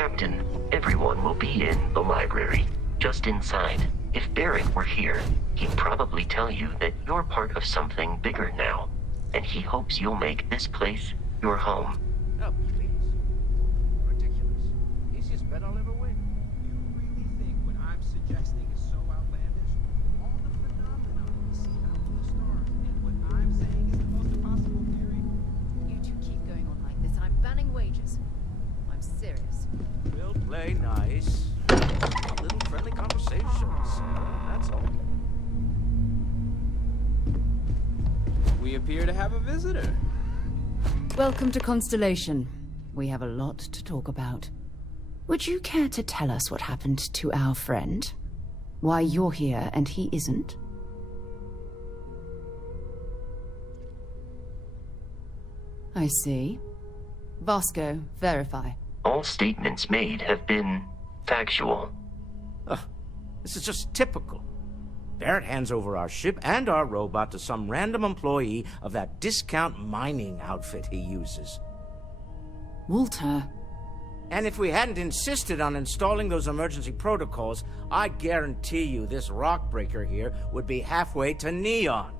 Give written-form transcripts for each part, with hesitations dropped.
Captain, everyone will be in the library, just inside. If Barrett were here, he'd probably tell you that you're part of something bigger now, and he hopes you'll make this place your home. Oh, please. Ridiculous. Easiest bet I'll ever win. You really think what I'm suggesting is so outlandish? All the phenomena we see out in the stars, and what I'm saying is the most impossible theory? You two keep going on like this, and I'm banning wages. I'm serious. We'll play nice. Little friendly conversations. That's all. We appear to have a visitor. Welcome to Constellation. We have a lot to talk about. Would you care to tell us what happened to our friend? Why you're here and he isn't? I see. Vasco, verify. All statements made have been factual. This is just typical. Barrett hands over our ship and our robot to some random employee of that discount mining outfit he uses. Walter. And if we hadn't insisted on installing those emergency protocols, I guarantee you this rock breaker here would be halfway to Neon.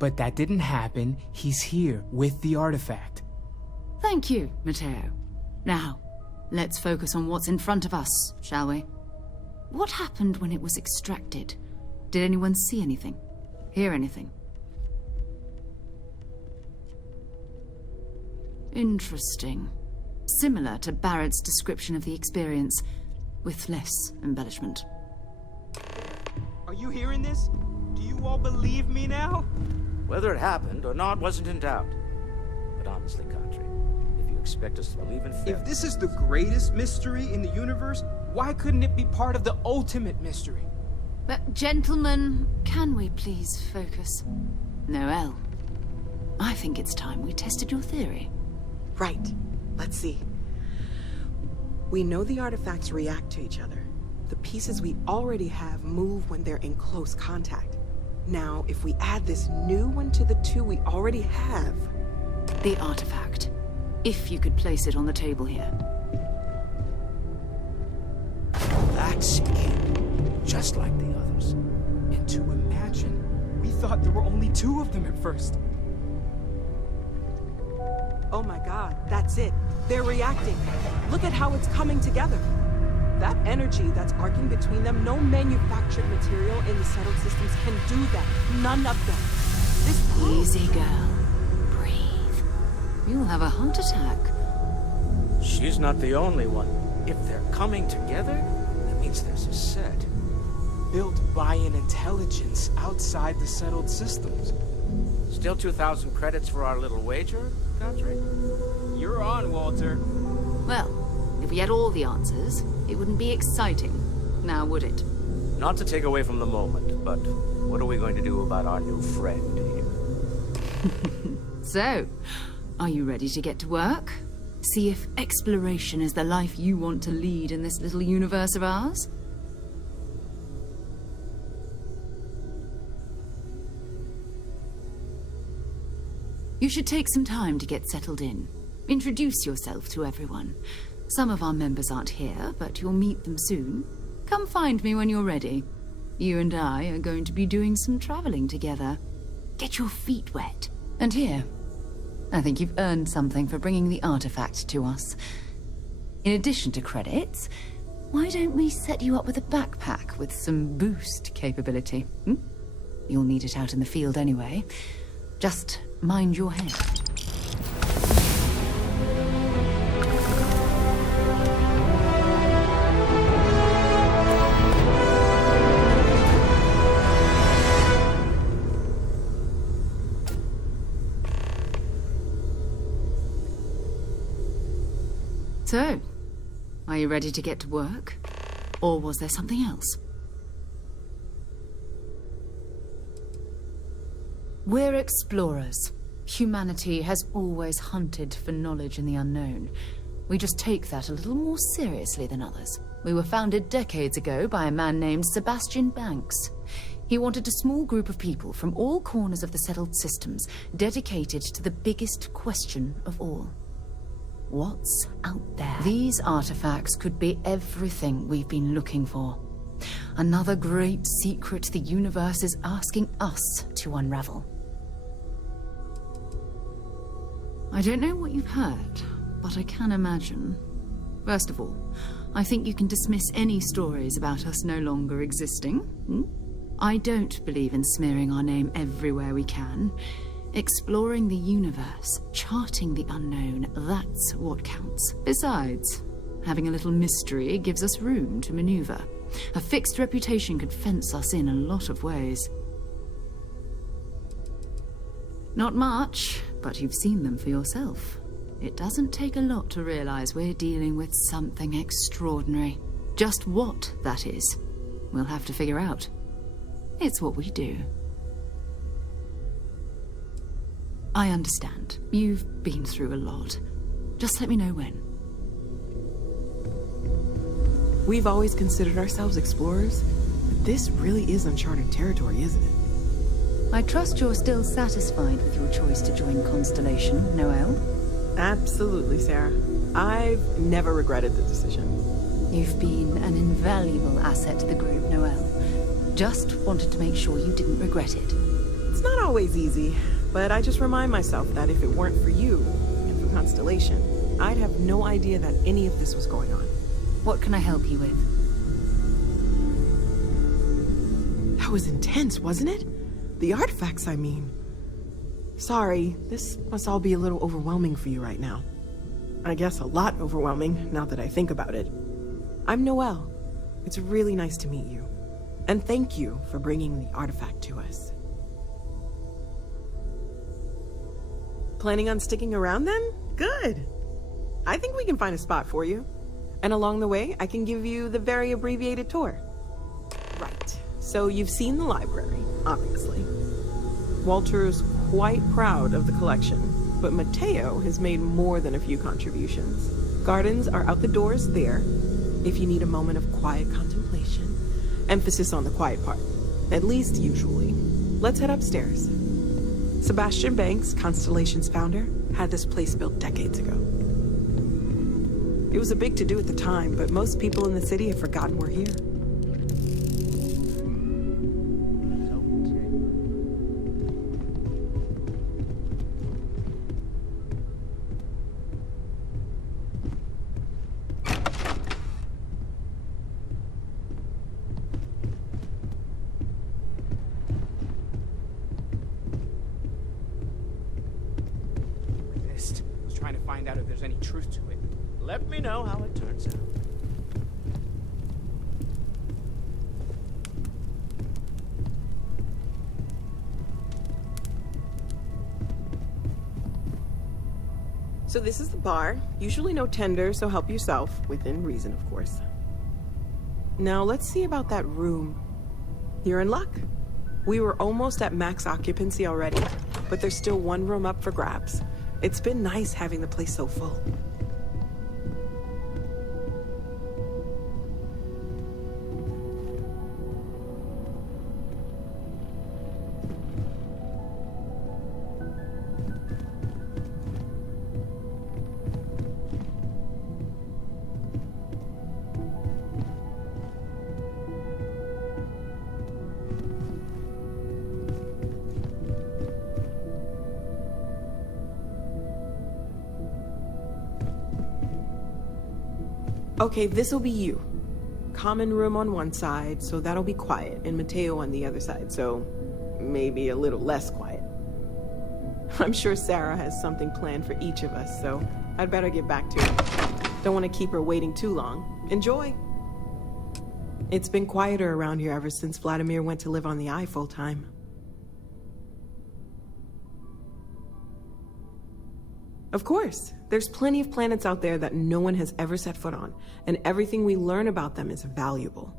But that didn't happen. He's here with the artifact. Thank you, Matteo. Now, let's focus on what's in front of us, shall we? What happened when it was extracted? Did anyone see anything? Hear anything? Interesting. Similar to Barrett's description of the experience, with less embellishment. Are you hearing this? Do you all believe me now? Whether it happened or not wasn't in doubt. But honestly, Country, if you expect us to believe in If this is the greatest mystery in the universe, why couldn't it be part of the ultimate mystery? But gentlemen, can we please focus? Noel, I think it's time we tested your theory. Right. Let's see. We know the artifacts react to each other. The pieces we already have move when they're in close contact. Now, if we add this new one to the two we already have... The artifact. If you could place it on the table here. That's it. Just like the others. And to imagine, we thought there were only two of them at first. Oh my god, that's it. They're reacting. Look at how it's coming together. That energy that's arcing between them, no manufactured material in the settled systems can do that. None of them. This Easy, girl. Breathe. You'll have a heart attack. She's not the only one. If they're coming together, that means there's a set. Built by an intelligence outside the settled systems. Still 2,000 credits for our little wager, Country? You're on, Walter. Well, if we had all the answers, it wouldn't be exciting, now would it? Not to take away from the moment, but what are we going to do about our new friend here? So, are you ready to get to work? See if exploration is the life you want to lead in this little universe of ours? You should take some time to get settled in. Introduce yourself to everyone. Some of our members aren't here, but you'll meet them soon. Come find me when you're ready. You and I are going to be doing some traveling together. Get your feet wet. And here, I think you've earned something for bringing the artifact to us. In addition to credits, why don't we set you up with a backpack with some boost capability? You'll need it out in the field anyway. Just mind your head. So, are you ready to get to work? Or was there something else? We're explorers. Humanity has always hunted for knowledge in the unknown. We just take that a little more seriously than others. We were founded decades ago by a man named Sebastian Banks. He wanted a small group of people from all corners of the settled systems dedicated to the biggest question of all. What's out there? These artifacts could be everything we've been looking for. Another great secret the universe is asking us to unravel. I don't know what you've heard, but I can imagine. First of all, I think you can dismiss any stories about us no longer existing. I don't believe in smearing our name everywhere we can. Exploring the universe, charting the unknown, that's what counts. Besides, having a little mystery gives us room to maneuver. A fixed reputation could fence us in a lot of ways. Not much, but you've seen them for yourself. It doesn't take a lot to realize we're dealing with something extraordinary. Just what that is, we'll have to figure out. It's what we do. I understand. You've been through a lot. Just let me know when. We've always considered ourselves explorers, but this really is uncharted territory, isn't it? I trust you're still satisfied with your choice to join Constellation, Noel? Absolutely, Sarah. I've never regretted the decision. You've been an invaluable asset to the group, Noel. Just wanted to make sure you didn't regret it. It's not always easy, but I just remind myself that if it weren't for you and for Constellation, I'd have no idea that any of this was going on. What can I help you with? That was intense, wasn't it? The artifacts, I mean. Sorry, this must all be a little overwhelming for you right now. I guess a lot overwhelming, now that I think about it. I'm Noelle. It's really nice to meet you. And thank you for bringing the artifact to us. Planning on sticking around then? Good. I think we can find a spot for you. And along the way, I can give you the very abbreviated tour. Right. So you've seen the library, obviously. Walter's quite proud of the collection, but Mateo has made more than a few contributions. Gardens are out the doors there, if you need a moment of quiet contemplation. Emphasis on the quiet part, at least usually. Let's head upstairs. Sebastian Banks, Constellation's founder, had this place built decades ago. It was a big to-do at the time, but most people in the city have forgotten we're here. I was trying to find out if there's any truth to it. Let me know how it turns out. So this is the bar. Usually no tender, so help yourself. Within reason, of course. Now let's see about that room. You're in luck. We were almost at max occupancy already, but there's still one room up for grabs. It's been nice having the place so full. Okay, this'll be you. Common room on one side, so that'll be quiet, and Mateo on the other side, so maybe a little less quiet. I'm sure Sarah has something planned for each of us, so I'd better get back to it. Don't want to keep her waiting too long. Enjoy! It's been quieter around here ever since Vladimir went to live on the Eye full-time. Of course, there's plenty of planets out there that no one has ever set foot on, and everything we learn about them is valuable.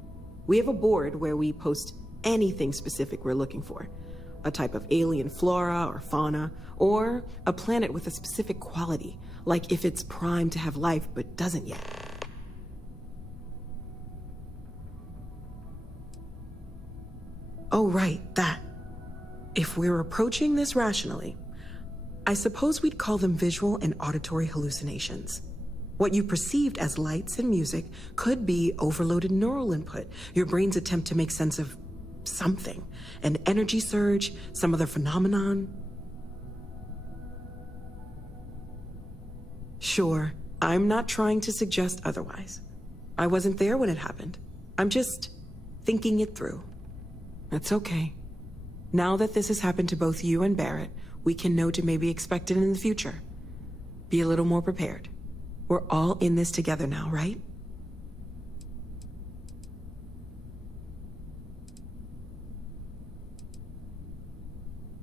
We have a board where we post anything specific we're looking for. A type of alien flora or fauna, or a planet with a specific quality, like if it's primed to have life but doesn't yet. Oh right, that. If we're approaching this rationally, I suppose we'd call them visual and auditory hallucinations. What you perceived as lights and music could be overloaded neural input, your brain's attempt to make sense of something, an energy surge, some other phenomenon. Sure, I'm not trying to suggest otherwise. I wasn't there when it happened. I'm just thinking it through. That's okay. Now that this has happened to both you and Barrett, we can know to maybe expect it in the future. Be a little more prepared. We're all in this together now, right?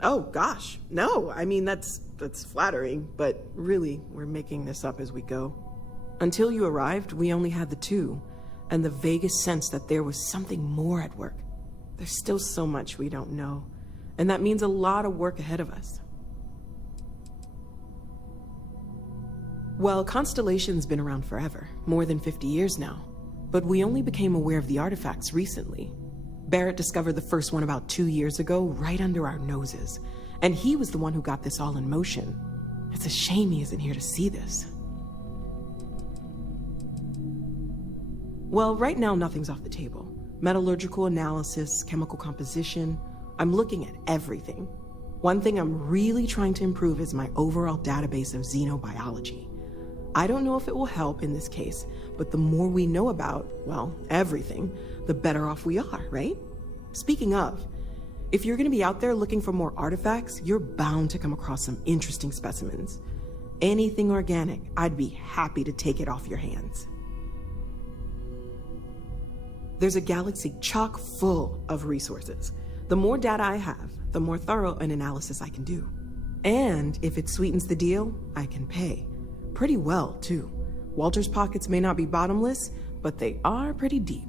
Oh, gosh. No, I mean, that's flattering, but really, we're making this up as we go. Until you arrived, we only had the two, and the vaguest sense that there was something more at work. There's still so much we don't know, and that means a lot of work ahead of us. Well, Constellation's been around forever, more than 50 years now, but we only became aware of the artifacts recently. Barrett discovered the first one about 2 years ago, right under our noses, and he was the one who got this all in motion. It's a shame he isn't here to see this. Well, right now nothing's off the table. Metallurgical analysis, chemical composition, I'm looking at everything. One thing I'm really trying to improve is my overall database of xenobiology. I don't know if it will help in this case, but the more we know about, well, everything, the better off we are, right? Speaking of, if you're gonna be out there looking for more artifacts, you're bound to come across some interesting specimens. Anything organic, I'd be happy to take it off your hands. There's a galaxy chock full of resources. The more data I have, the more thorough an analysis I can do. And if it sweetens the deal, I can pay. Pretty well, too. Walter's pockets may not be bottomless, but they are pretty deep.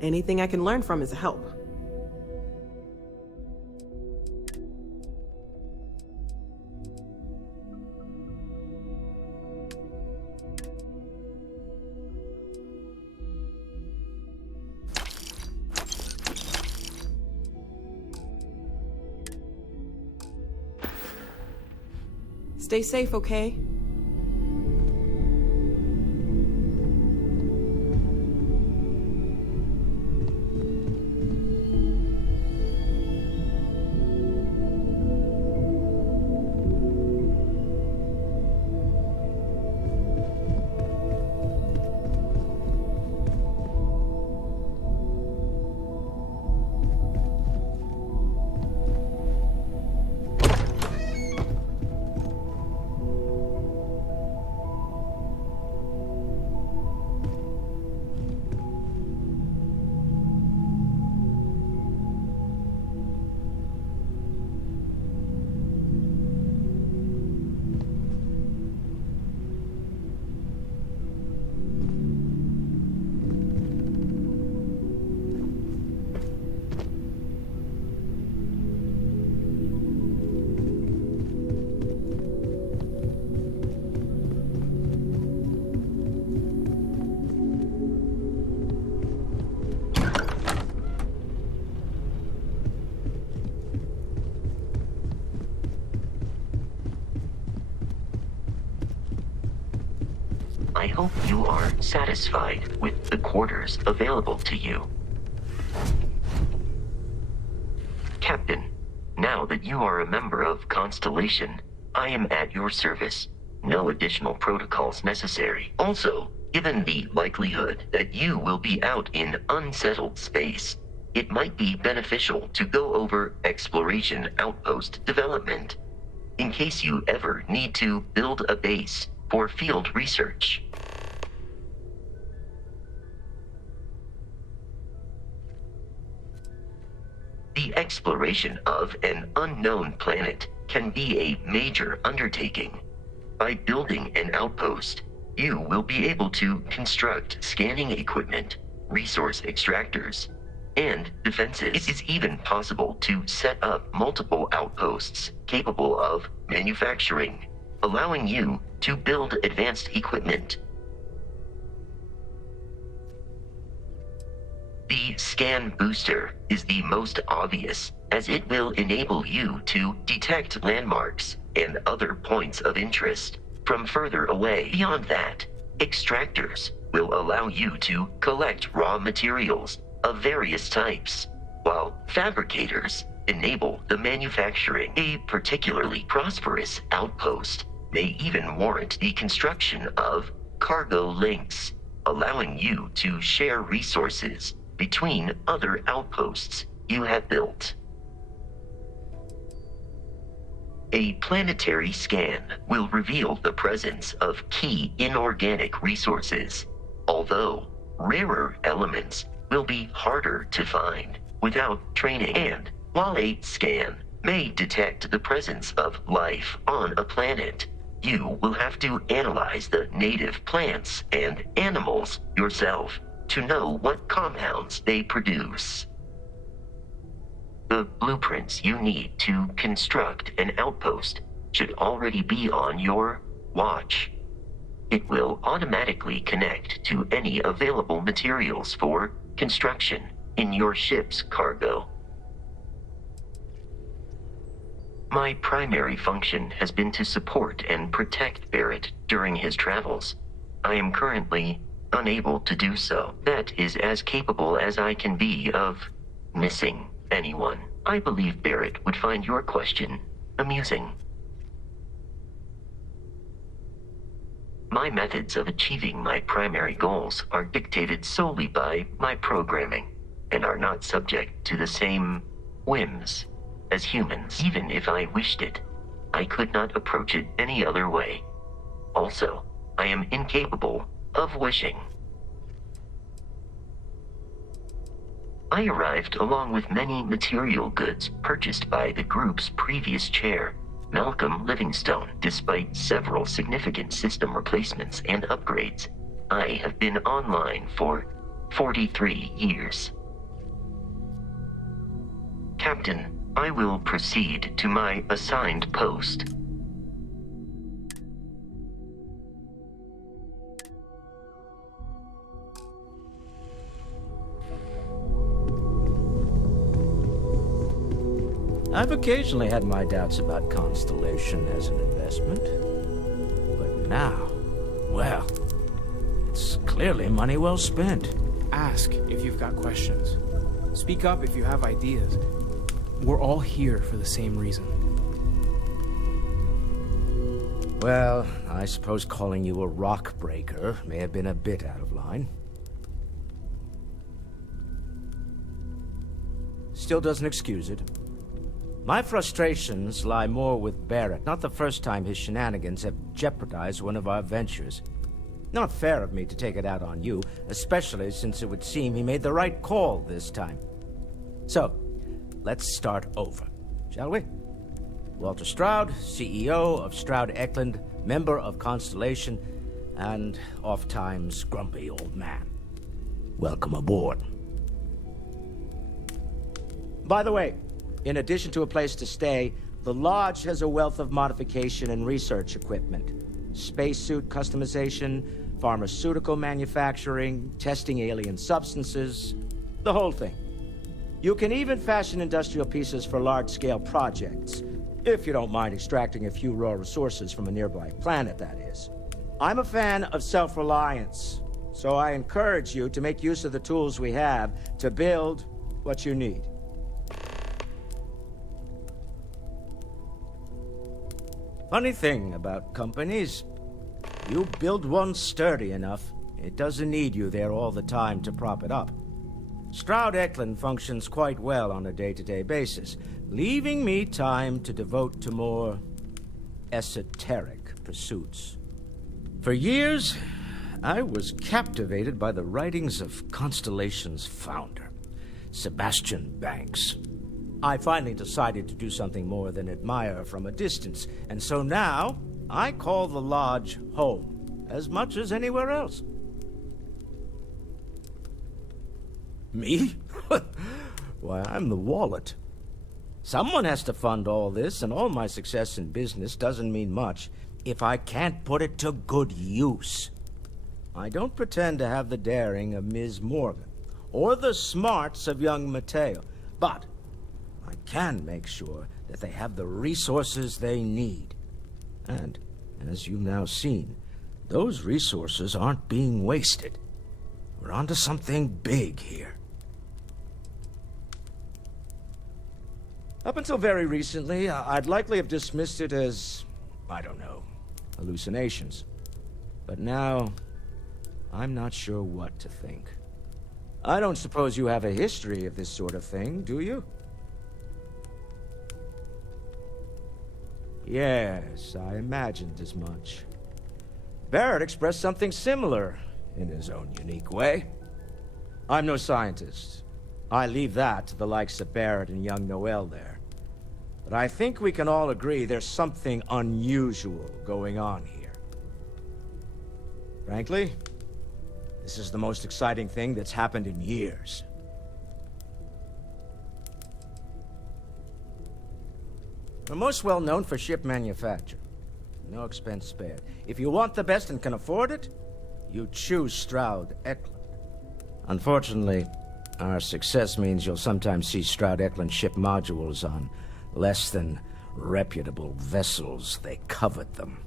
Anything I can learn from is a help. Stay safe, okay? I hope you are satisfied with the quarters available to you. Captain, now that you are a member of Constellation, I am at your service. No additional protocols necessary. Also, given the likelihood that you will be out in unsettled space, it might be beneficial to go over exploration outpost development, in case you ever need to build a base for field research. The exploration of an unknown planet can be a major undertaking. By building an outpost, you will be able to construct scanning equipment, resource extractors, and defenses. It is even possible to set up multiple outposts capable of manufacturing, allowing you to build advanced equipment. The scan booster is the most obvious, as it will enable you to detect landmarks and other points of interest from further away. Beyond that, extractors will allow you to collect raw materials of various types, while fabricators enable the manufacturing. A particularly prosperous outpost may even warrant the construction of cargo links, allowing you to share resources between other outposts you have built. A planetary scan will reveal the presence of key inorganic resources, although rarer elements will be harder to find without training. And while a scan may detect the presence of life on a planet, you will have to analyze the native plants and animals yourself to know what compounds they produce. The blueprints you need to construct an outpost should already be on your watch. It will automatically connect to any available materials for construction in your ship's cargo. My primary function has been to support and protect Barrett during his travels. I am currently unable to do so. That is as capable as I can be of missing anyone. I believe Barrett would find your question amusing. My methods of achieving my primary goals are dictated solely by my programming and are not subject to the same whims as humans. Even if I wished it, I could not approach it any other way. Also, I am incapable of wishing. I arrived along with many material goods purchased by the group's previous chair, Malcolm Livingstone. Despite several significant system replacements and upgrades, I have been online for 43 years. Captain, I will proceed to my assigned post. I've occasionally had my doubts about Constellation as an investment. But now, well, it's clearly money well spent. Ask if you've got questions. Speak up if you have ideas. We're all here for the same reason. Well, I suppose calling you a rock breaker may have been a bit out of line. Still doesn't excuse it. My frustrations lie more with Barrett. Not the first time his shenanigans have jeopardized one of our ventures. Not fair of me to take it out on you, especially since it would seem he made the right call this time. So, let's start over, shall we? Walter Stroud, CEO of Stroud Eklund, member of Constellation, and oft-times grumpy old man. Welcome aboard. By the way, in addition to a place to stay, the Lodge has a wealth of modification and research equipment. Spacesuit customization, pharmaceutical manufacturing, testing alien substances, the whole thing. You can even fashion industrial pieces for large-scale projects, if you don't mind extracting a few raw resources from a nearby planet, that is. I'm a fan of self-reliance, so I encourage you to make use of the tools we have to build what you need. Funny thing about companies, you build one sturdy enough, it doesn't need you there all the time to prop it up. Stroud Eklund functions quite well on a day-to-day basis, leaving me time to devote to more esoteric pursuits. For years, I was captivated by the writings of Constellation's founder, Sebastian Banks. I finally decided to do something more than admire from a distance, and so now I call the Lodge home as much as anywhere else. Me? Why, I'm the wallet. Someone has to fund all this, and all my success in business doesn't mean much if I can't put it to good use. I don't pretend to have the daring of Ms. Morgan, or the smarts of young Mateo. But I can make sure that they have the resources they need. And, as you've now seen, those resources aren't being wasted. We're onto something big here. Up until very recently, I'd likely have dismissed it as, I don't know, hallucinations. But now, I'm not sure what to think. I don't suppose you have a history of this sort of thing, do you? Yes, I imagined as much. Barrett expressed something similar, in his own unique way. I'm no scientist. I leave that to the likes of Barrett and young Noel there. But I think we can all agree there's something unusual going on here. Frankly, this is the most exciting thing that's happened in years. We're most well known for ship manufacture. No expense spared. If you want the best and can afford it, you choose Stroud Eklund. Unfortunately, our success means you'll sometimes see Stroud Eklund ship modules on less than reputable vessels. They covet them.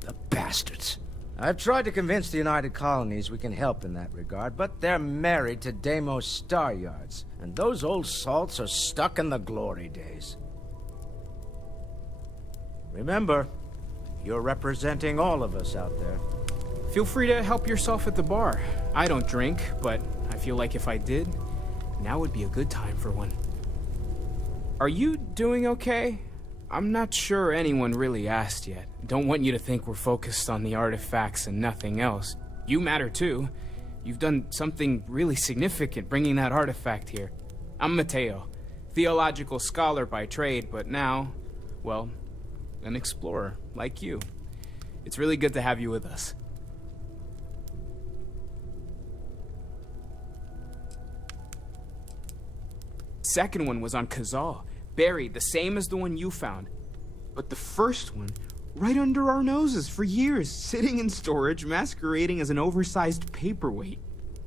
The bastards. I've tried to convince the United Colonies we can help in that regard, but they're married to Deimos Star Yards, and those old salts are stuck in the glory days. Remember, you're representing all of us out there. Feel free to help yourself at the bar. I don't drink, but I feel like if I did, now would be a good time for one. Are you doing okay? I'm not sure anyone really asked yet. Don't want you to think we're focused on the artifacts and nothing else. You matter too. You've done something really significant bringing that artifact here. I'm Mateo, theological scholar by trade, but now, well, an explorer like you. It's really good to have you with us. Second one was on Kazal, buried the same as the one you found. But the first one, right under our noses for years, sitting in storage, masquerading as an oversized paperweight.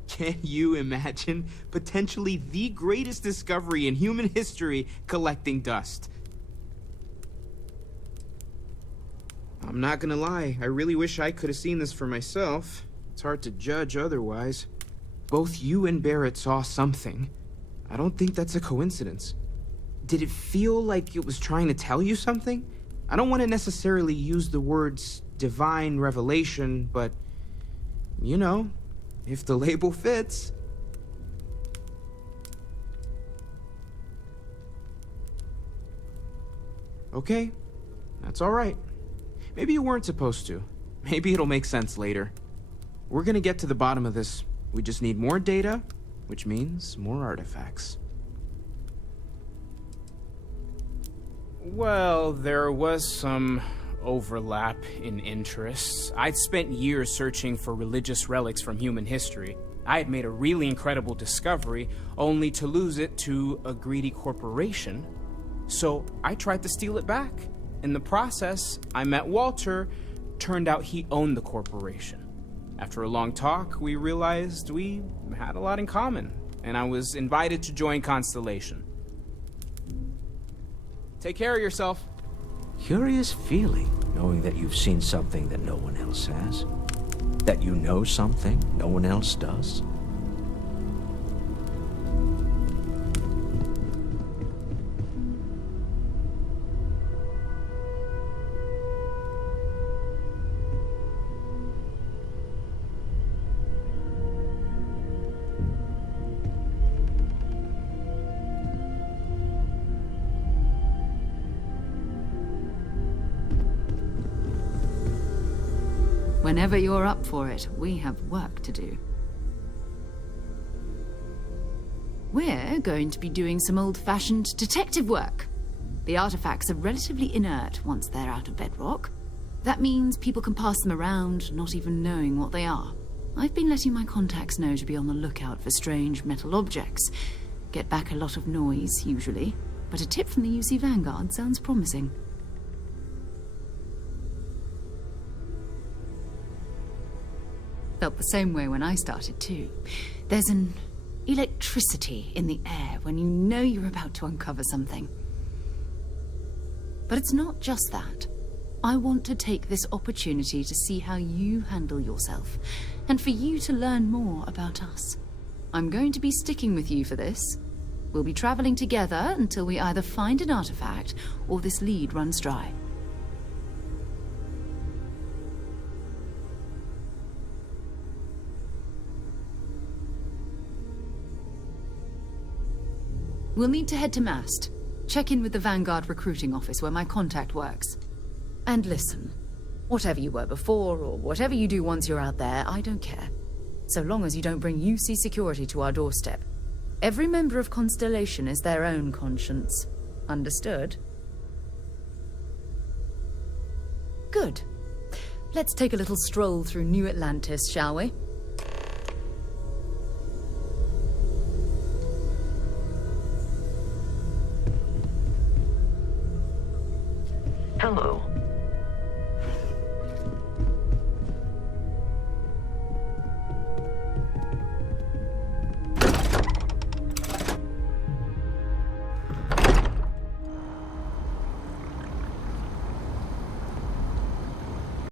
Can you imagine potentially the greatest discovery in human history collecting dust? I'm not gonna lie, I really wish I could have seen this for myself. It's hard to judge otherwise. Both you and Barrett saw something. I don't think that's a coincidence. Did it feel like it was trying to tell you something? I don't want to necessarily use the words divine revelation, but, you know, if the label fits. Okay, that's all right. Maybe you weren't supposed to. Maybe it'll make sense later. We're gonna get to the bottom of this. We just need more data, which means more artifacts. Well, there was some overlap in interests. I'd spent years searching for religious relics from human history. I had made a really incredible discovery, only to lose it to a greedy corporation. So I tried to steal it back. In the process, I met Walter. Turned out he owned the corporation. After a long talk, we realized we had a lot in common, and I was invited to join Constellation. Take care of yourself. Curious feeling, knowing that you've seen something that no one else has. That you know something no one else does. Whenever you're up for it, we have work to do. We're going to be doing some old-fashioned detective work. The artifacts are relatively inert once they're out of bedrock. That means people can pass them around, not even knowing what they are. I've been letting my contacts know to be on the lookout for strange metal objects. Get back a lot of noise, usually, but a tip from the UC Vanguard sounds promising. Felt the same way when I started, too. There's an electricity in the air when you know you're about to uncover something. But it's not just that. I want to take this opportunity to see how you handle yourself, and for you to learn more about us. I'm going to be sticking with you for this. We'll be traveling together until we either find an artifact or this lead runs dry. We'll need to head to Mast. Check in with the Vanguard recruiting office where my contact works. And listen, whatever you were before or whatever you do once you're out there, I don't care. So long as you don't bring UC security to our doorstep. Every member of Constellation is their own conscience. Understood? Good. Let's take a little stroll through New Atlantis, shall we?